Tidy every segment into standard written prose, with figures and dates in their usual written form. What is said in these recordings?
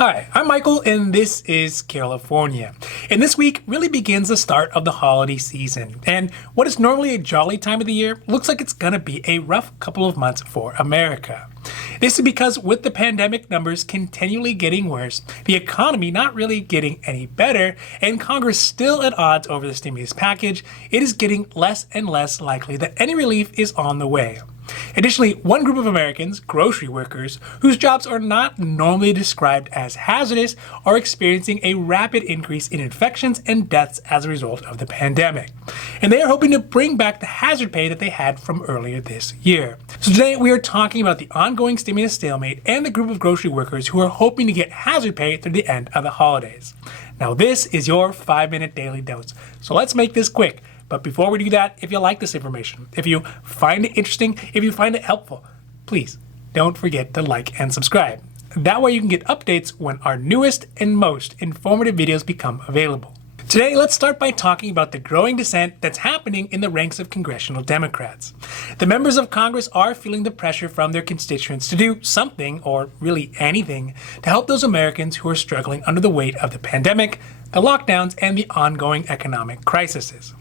Hi, I'm Michael, and this is Carelifornia. And this week really begins the start of the holiday season. And what is normally a jolly time of the year looks like it's going to be a rough couple of months for America. This is because with the pandemic numbers continually getting worse, the economy not really getting any better, and Congress still at odds over the stimulus package, it is getting less and less likely that any relief is on the way. Additionally, one group of Americans, grocery workers, whose jobs are not normally described as hazardous, are experiencing a rapid increase in infections and deaths as a result of the pandemic. And they are hoping to bring back the hazard pay that they had from earlier this year. So today we are talking about the ongoing stimulus stalemate and the group of grocery workers who are hoping to get hazard pay through the end of the holidays. Now this is your 5-minute daily dose. So let's make this quick. But before we do that, if you like this information, if you find it interesting, if you find it helpful, please don't forget to like and subscribe. That way you can get updates when our newest and most informative videos become available. Today, let's start by talking about the growing dissent that's happening in the ranks of congressional Democrats. The members of Congress are feeling the pressure from their constituents to do something, or really anything, to help those Americans who are struggling under the weight of the pandemic, the lockdowns, and the ongoing economic crises.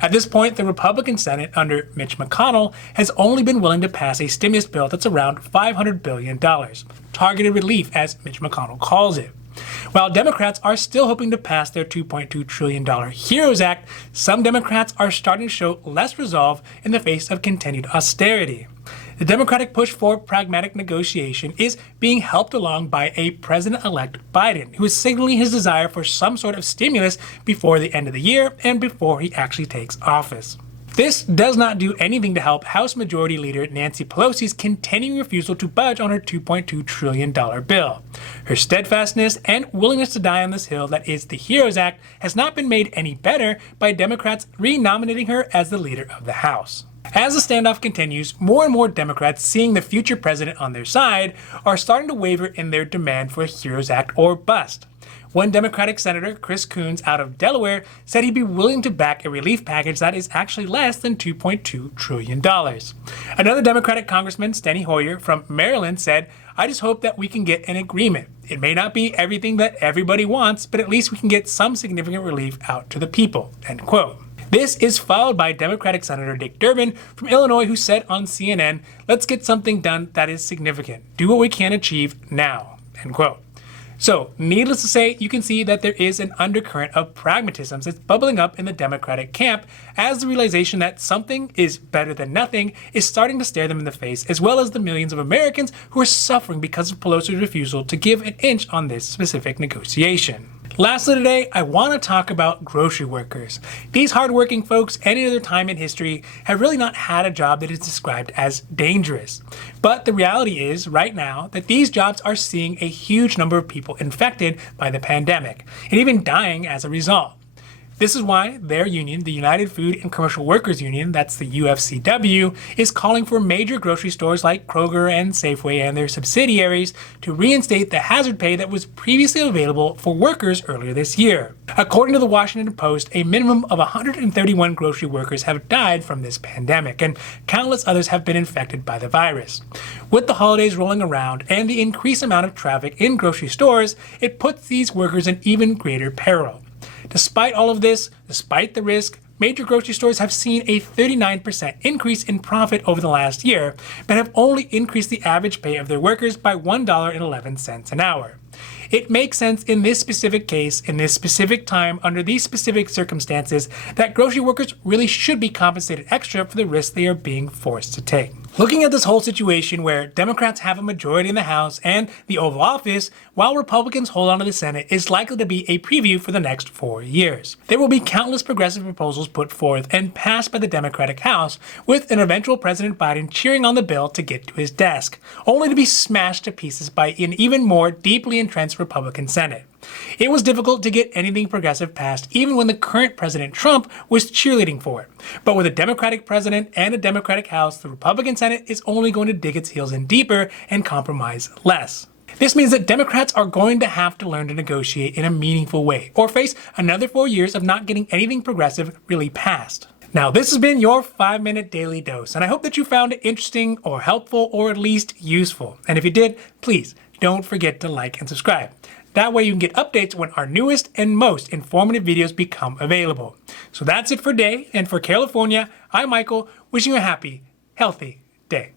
At this point, the Republican Senate under Mitch McConnell has only been willing to pass a stimulus bill that's around $500 billion, targeted relief as Mitch McConnell calls it. While Democrats are still hoping to pass their $2.2 trillion HEREOS Act, some Democrats are starting to show less resolve in the face of continued austerity. The Democratic push for pragmatic negotiation is being helped along by a President-elect Biden, who is signaling his desire for some sort of stimulus before the end of the year and before he actually takes office. This does not do anything to help House Majority Leader Nancy Pelosi's continuing refusal to budge on her $2.2 trillion bill. Her steadfastness and willingness to die on this hill that is the HEROES Act has not been made any better by Democrats renominating her as the leader of the House. As the standoff continues, more and more Democrats, seeing the future president on their side, are starting to waver in their demand for a HEROES Act or bust. One Democratic Senator, Chris Coons out of Delaware, said he'd be willing to back a relief package that is actually less than $2.2 trillion. Another Democratic Congressman, Steny Hoyer from Maryland, said, "I just hope that we can get an agreement. It may not be everything that everybody wants, but at least we can get some significant relief out to the people." End quote. This is followed by Democratic Senator Dick Durbin from Illinois, who said on CNN, "Let's get something done that is significant. Do what we can achieve now." End quote. So, needless to say, you can see that there is an undercurrent of pragmatism that's bubbling up in the Democratic camp as the realization that something is better than nothing is starting to stare them in the face, as well as the millions of Americans who are suffering because of Pelosi's refusal to give an inch on this specific negotiation. Lastly today, I want to talk about grocery workers. These hardworking folks, any other time in history, have really not had a job that is described as dangerous. But the reality is, right now, that these jobs are seeing a huge number of people infected by the pandemic, and even dying as a result. This is why their union, the United Food and Commercial Workers Union, that's the UFCW, is calling for major grocery stores like Kroger and Safeway and their subsidiaries to reinstate the hazard pay that was previously available for workers earlier this year. According to the Washington Post, a minimum of 131 grocery workers have died from this pandemic, and countless others have been infected by the virus. With the holidays rolling around and the increased amount of traffic in grocery stores, it puts these workers in even greater peril. Despite all of this, despite the risk, major grocery stores have seen a 39% increase in profit over the last year, but have only increased the average pay of their workers by $1.11 an hour. It makes sense in this specific case, in this specific time, under these specific circumstances, that grocery workers really should be compensated extra for the risks they are being forced to take. Looking at this whole situation where Democrats have a majority in the House and the Oval Office, while Republicans hold on to the Senate, is likely to be a preview for the next 4 years. There will be countless progressive proposals put forth and passed by the Democratic House, with an eventual President Biden cheering on the bill to get to his desk, only to be smashed to pieces by an even more deeply entrenched Republican Senate. It was difficult to get anything progressive passed even when the current President Trump was cheerleading for it. But with a Democratic president and a Democratic House, the Republican Senate is only going to dig its heels in deeper and compromise less. This means that Democrats are going to have to learn to negotiate in a meaningful way, or face another 4 years of not getting anything progressive really passed. Now, this has been your 5-minute daily dose, and I hope that you found it interesting or helpful or at least useful. And if you did, please don't forget to like and subscribe. That way you can get updates when our newest and most informative videos become available. So that's it for today, and for Carelifornia, I'm Michael, wishing you a happy, healthy day.